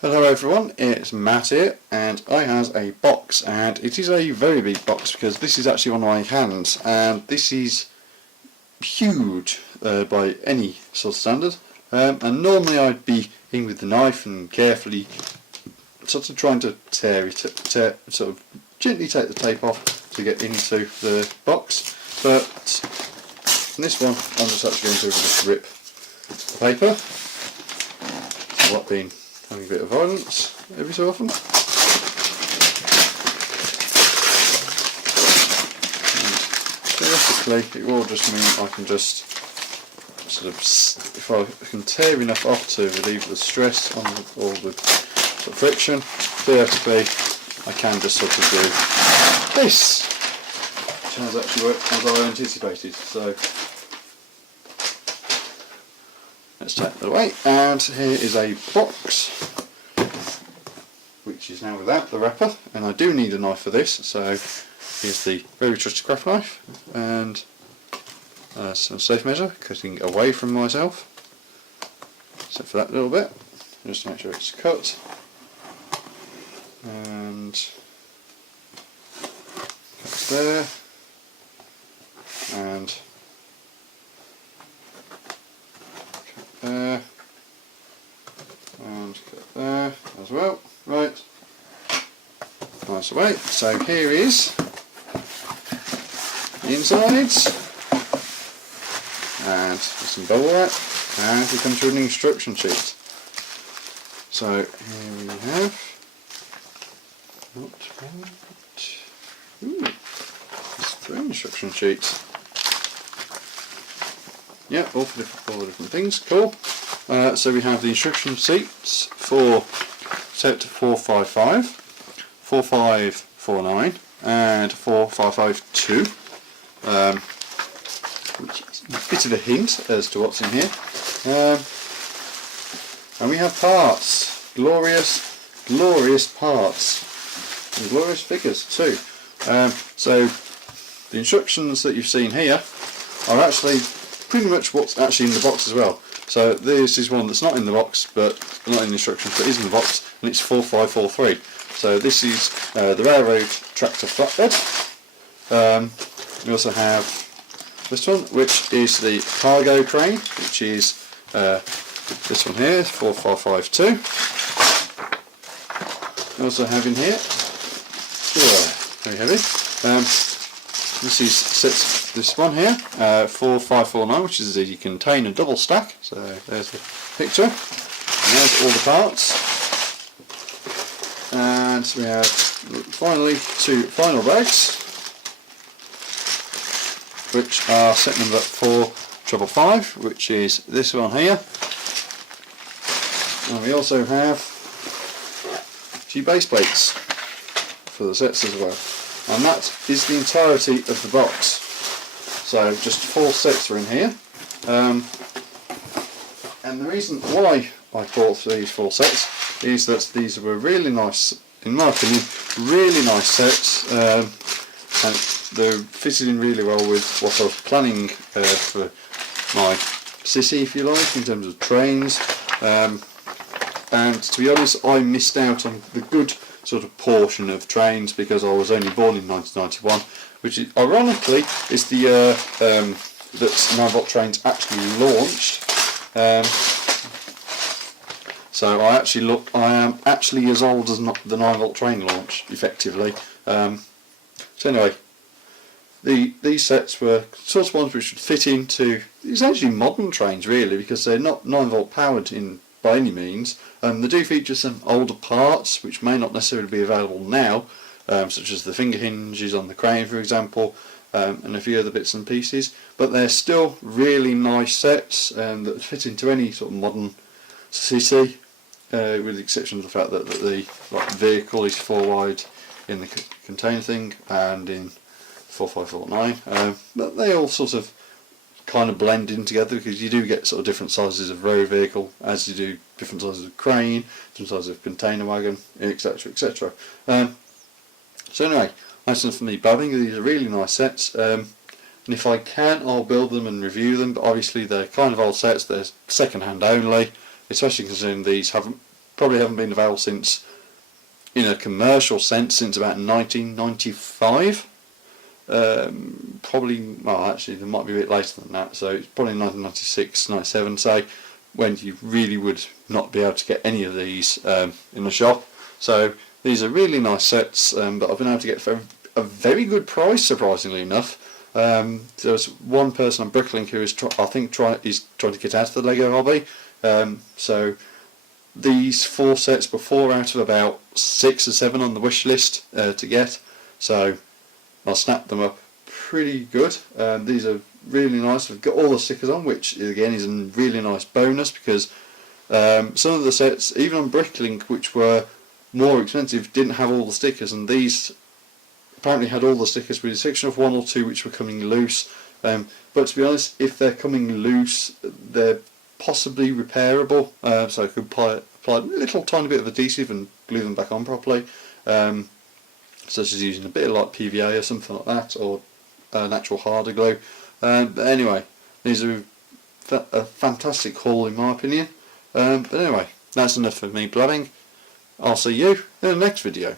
Hello everyone, it's Matt here, and I have a box, and it is a very big box because this is actually one of my hands, and this is huge by any sort of standard. And normally I'd be in with the knife and carefully sort of trying to sort of gently take the tape off to get into the box, but in this one I'm just actually going to just rip the paper. So what being having a bit of violence every so often. And theoretically, it will just mean I can just sort of, if I can tear enough off to relieve the stress on all the sort of friction, theoretically I can just sort of do this, which has actually worked as I anticipated. So let's take that away, and here is a box which is now without the wrapper, and I do need a knife for this, so here's the very trusty craft knife and some safe measure, cutting away from myself, except for that little bit, just to make sure it's cut, and cut there, and there, and cut there as well. Right, nice away. So here is the insides, and some bubble wrap, and we come to an instruction sheet. So here we have there's 3 instruction sheets. Yeah, all the different things. Cool. So we have the instruction sheets for set 455, 4549 and 4552, which is a bit of a hint as to what's in here. And we have parts, glorious parts, and glorious figures too. So the instructions that you've seen here are actually pretty much what's actually in the box as well. So this is one that's not in the box, but not in the instructions, but is in the box, and it's 4543. So this is the railroad tractor flatbed. We also have this one, which is the cargo crane, which is this one here, 4552. We also have in here, very heavy. This is sets this one here, 4549, which is the container double stack. So there's the picture, and there's all the parts. And we have finally 2 final bags, which are set number 4555, which is this one here. And we also have 2 base plates for the sets as well. And that is the entirety of the box. So just 4 sets are in here. And the reason why I bought these 4 sets is that these were really nice, in my opinion, really nice sets, and they fitted in really well with what I was planning for my city, if you like, in terms of trains. And to be honest, I missed out on the good sort of portion of trains because I was only born in 1991, which is, ironically is the year that 9-volt trains actually launched. So I am actually as old as the 9-volt train launch, effectively. So anyway, these sets were sort of ones which would fit into essentially modern trains, really, because they're not 9-volt powered by any means. They do feature some older parts which may not necessarily be available now, such as the finger hinges on the crane, for example, and a few other bits and pieces, but they're still really nice sets that fit into any sort of modern city, with the exception of the fact that the vehicle is 4 wide in the container thing and in 4549, but they all sort of kind of blend in together because you do get sort of different sizes of road vehicle as you do different sizes of crane, different sizes of container wagon, etc, etc. So anyway, that's enough for me babbling. These are really nice sets, and if I can I'll build them and review them, but obviously they're kind of old sets, they're second hand only, especially considering these haven't probably haven't been available since, in a commercial sense, since about 1995. Probably, well, actually, there might be a bit later than that, so it's probably 1996, 97, say, when you really would not be able to get any of these in the shop. So these are really nice sets that I've been able to get for a very good price, surprisingly enough. There's one person on Bricklink who is, I think, trying to get out of the Lego hobby. So these 4 sets were 4 out of about 6 or 7 on the wish list to get. So I snapped them up pretty good. These are really nice. We've got all the stickers on, which again is a really nice bonus, because some of the sets, even on Bricklink, which were more expensive, didn't have all the stickers, and these apparently had all the stickers, with a section of 1 or 2 which were coming loose. But to be honest, if they're coming loose, they're possibly repairable, so I could apply a little tiny bit of adhesive and glue them back on properly, such as using a bit of like PVA or something like that, or natural harder glue. But anyway, these are a fantastic haul in my opinion. But anyway, that's enough of me blabbing. I'll see you in the next video.